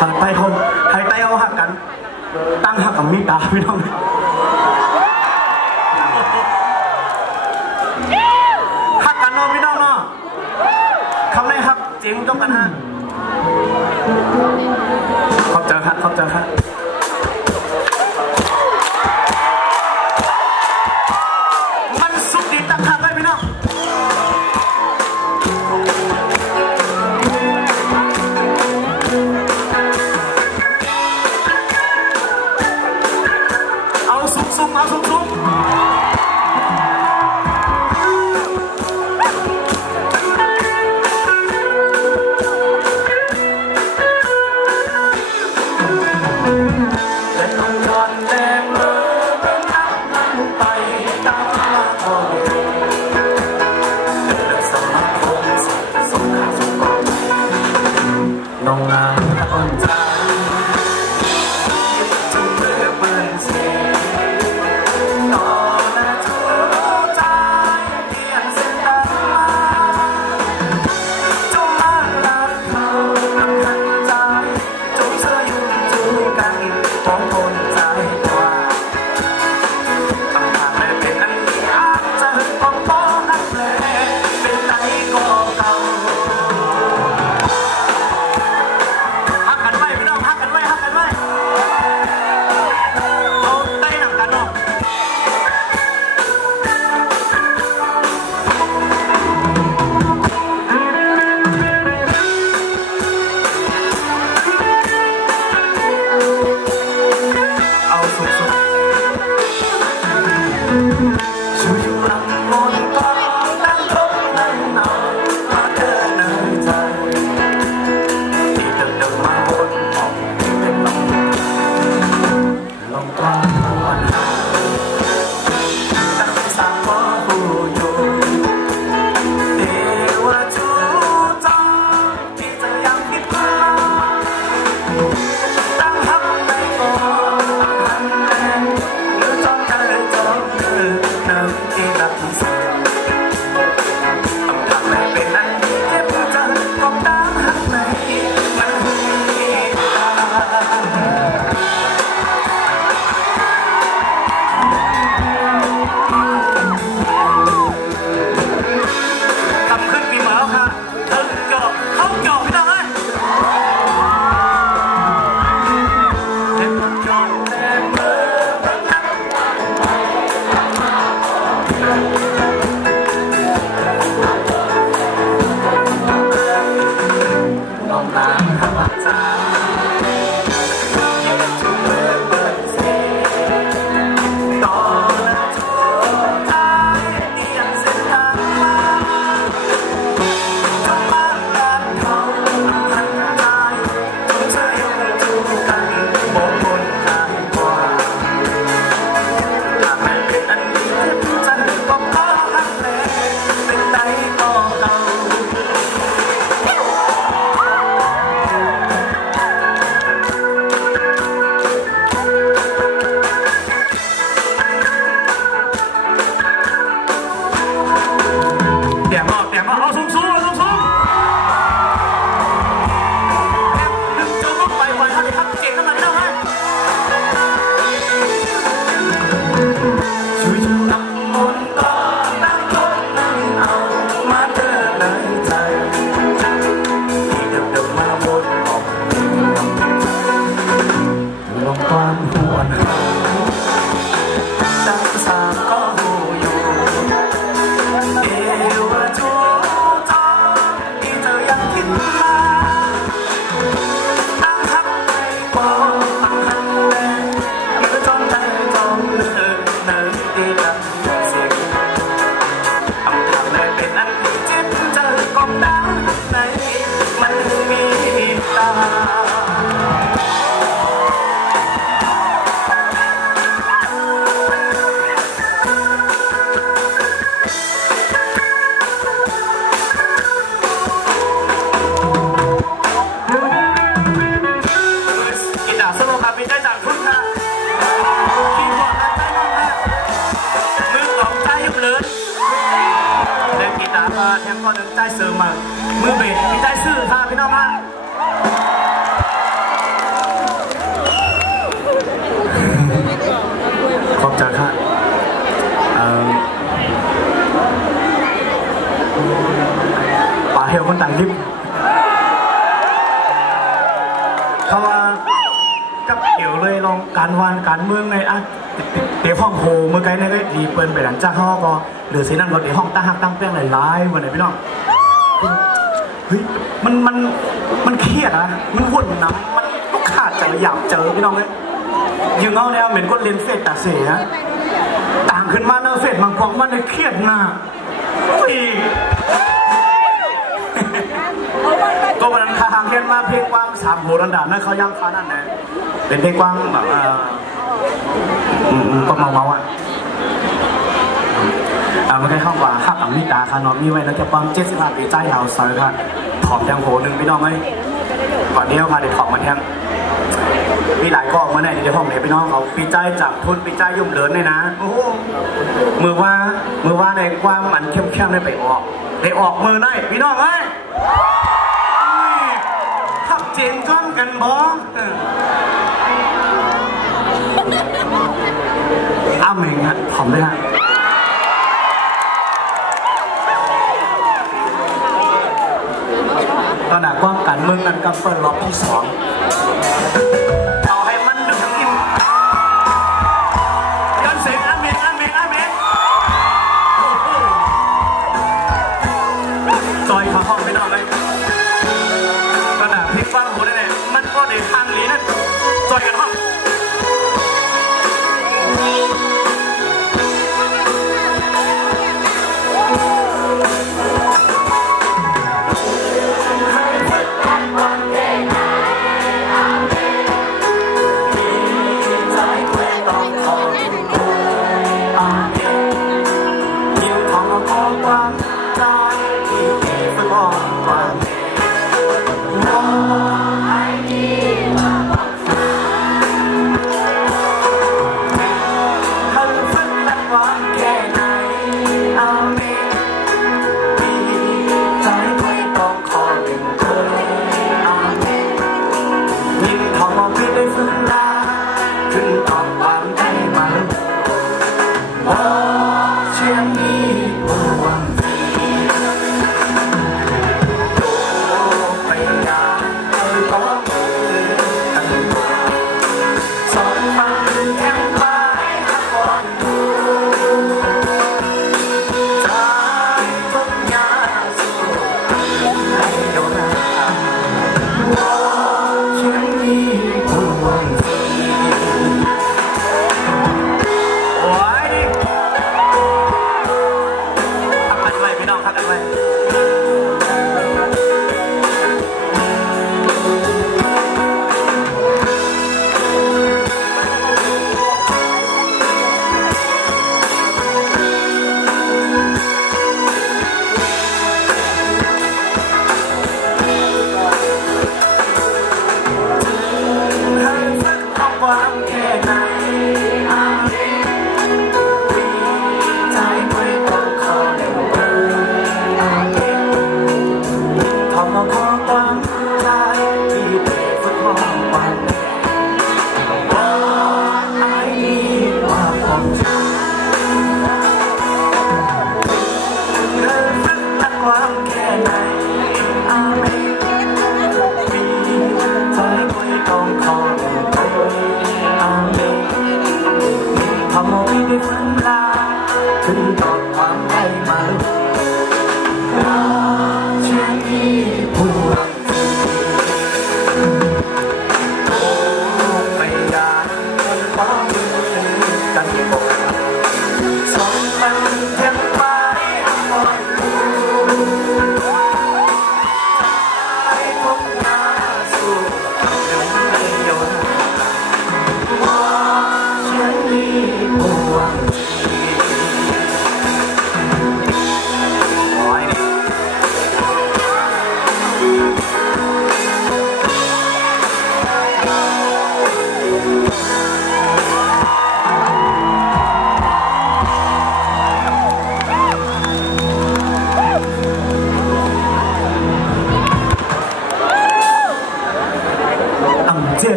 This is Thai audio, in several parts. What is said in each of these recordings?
หากไตคนให้ไตเอาหักกันตั้งหักกับมีดตาพี่น้องหักกันเนาะพี่น้องเนาะคำในหักจริงต้องกันฮะขอบใจครับขอบใจครับมันสุดดีตั้งหักเลยพี่น้องเอาซุ่มเอาซุ่มแทงก็เดินใจเสริมมามือเบสมีใจซื่อค่ะพี่น้องฮะ เพราะว่าก็เกี่ยวเลยลองการวานการเมืองในอ่ะเดี๋ยวห้องโฮเมื่อไกลในก็ดีเปิ้นไปหลังจากห้องก็หรือสินั่นก็เดี๋ยวห้องตั้งหักตั้งแป้งหลายๆวันไหนพี่น้องเฮ้ยมันเครียดนะมันวุ่นนะมันลูกขาดจะอยากเจอพี่น้องเลยยังเอาแล้วเหมือนก็เรียนเฟสแต่เสียต่างขึ้นมาเนอะเฟสบางพวกมันเครียดหน้าอีกก็วันนั้นทางเรียนมาเพลงกว้าง3 โหรันดานั่นเขาย่างฟ้านั่นนะเป็นเพลงกว้างแบบก็เมาอ่ะเมื่อกี้เข้าว่าหักอเมริกาค่ะน้องมีไว้แล้วจะปั้ม75 ปีใจยาวซอยค่ะถอมยังโห1พี่น้องเอ้ยก่อนเดียวค่ะเดี๋ยวถอมมาแทงมีหลายกองมาเนี่ยเดี๋ยวห้องไหนพี่น้องเขาปีใจจากทุนปีใจยุ่มเหลินเลยนะโอ้โหมือว่าในกว้างมันเข้มๆได้ไปออกมือได้พี่น้องเอ้ยทับเจนจ้องกันบ้องเมงฮะถอมได้ฮะตอนหนักกว้างกันเมืองนั้นก็เปิดรอบที่2เอาให้มันดึงอิ่มย้อนเสียงอาเมนจอยเขาห้องไม่นอนเลยตอนหนักพลิกฟังหูได้เลยมันก็เด็กทางหลีนั่นจอยกันห้อง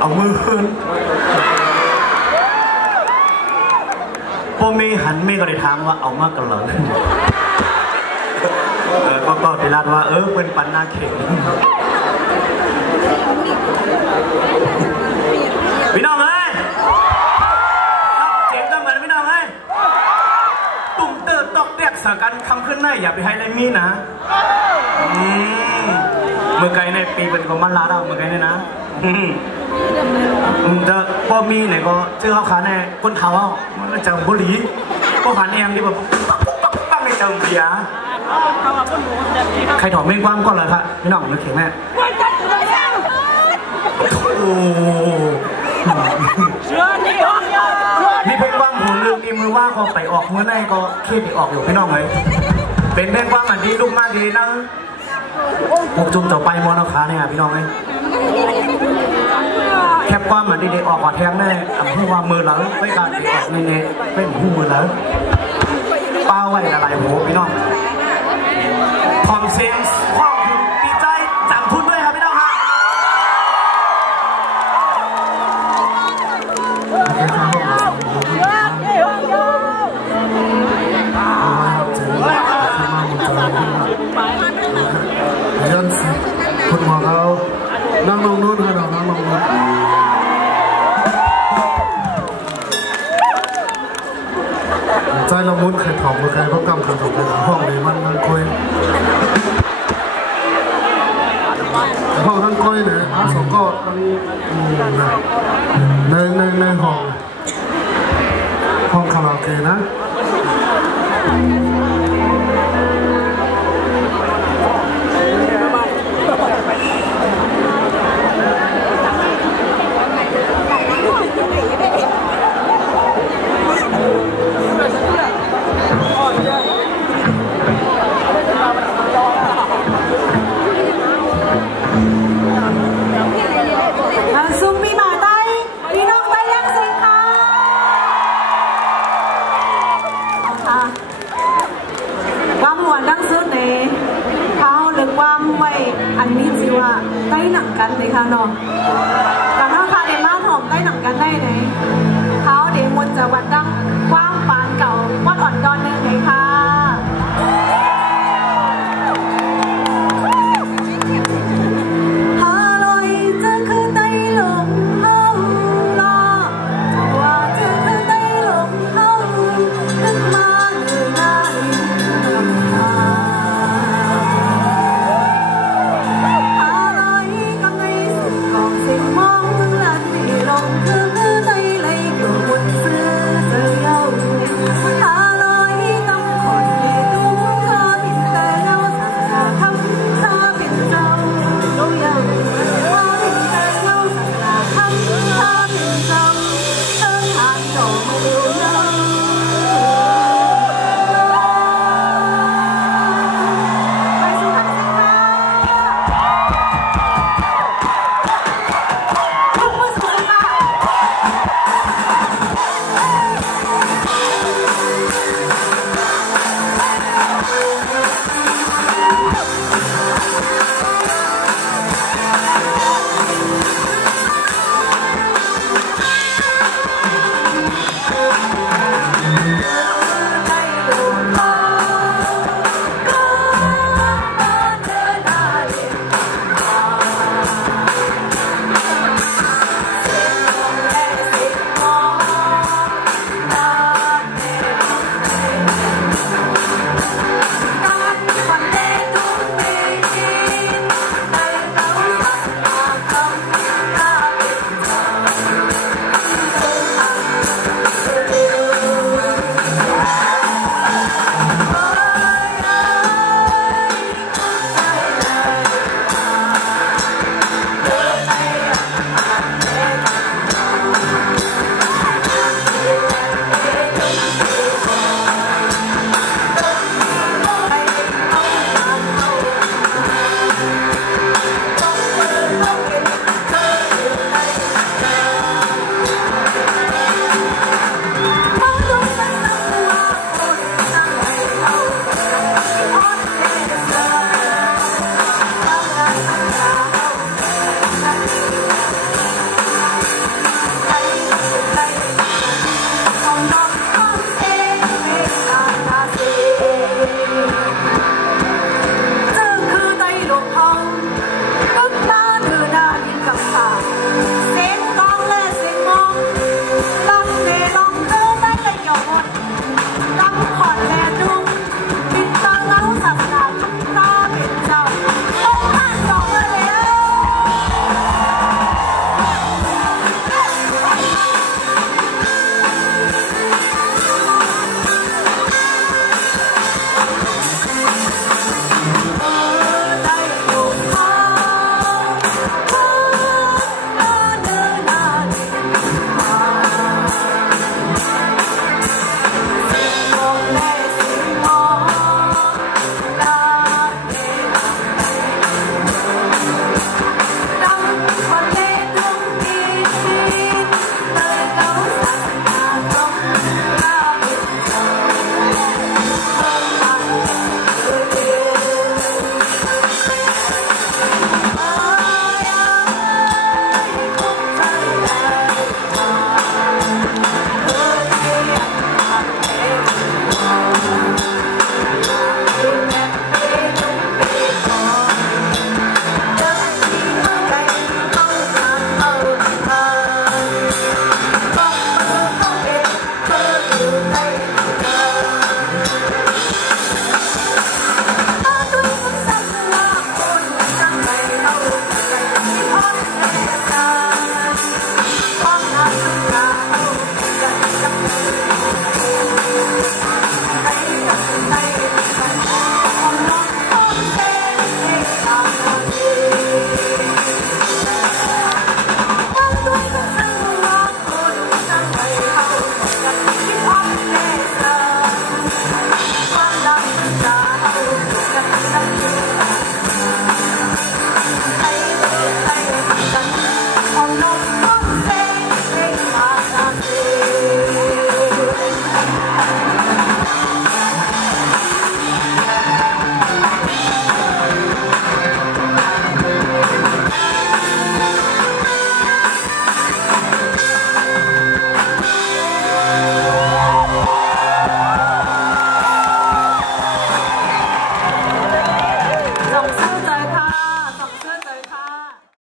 เอามือขึ้นพอมีหันมีก็ได้ถามว่าเอามากกันเหรอก็ได้รัดว่าเป็นปันนาเข่ง ขึ้นได้อย่าไปให้ไรมีนะเมื่อไกลในปีเป็นก็มันลาเราเมื่อไกลเนี่ยนะจะพอมีเนี่ยก็เจอเขาขาในคนเท้ามันจะบุหรี่พวกขาแอมที่แบบตั้งในเจ้าเบียใครถอดเม่งกว้างก่อนเลยครับพี่น้องนึกเข็งแม่โอ้มีเพลงกว้างหูลืมอีมือว่าเขาไปออกเมื่อไหร่ก็เครียดออกอยู่พี่น้องเลยเป็นเพลงกว้างอันดีลูกมากดีนะพวกจุ่มต่อไปมอนาคาเนี่ยพี่น้องเลยแคบกว้างอันดีเด็กออกกว่าแทงแน่อันผู้ว่ามือแล้วไม่การเด็กออกในเนเป็นผู้มือแล้วป้าไว้อะไรโหพี่น้องทอมเซนส์พ่อคุณดีใจจังทุนด้วยครับพี่น้องฮะยันคุณหมอเขานั่งลงนู้นค่ะเรานั่งลงนู้นใจละมุนไข่ถอมมือไข่พบกำกันถอมกันห้องนี้มันนั่งคุยห้องนั่งคุยเนี่ยอาสก็ในห้องคาราโอเกะนะอันนี้สิว่าได้หนังกันเลยค่ะน้องแต่ถ้าคาเดมาถ่อมได้หนังกันได้ไหนเขาเดมนจะวัดดัง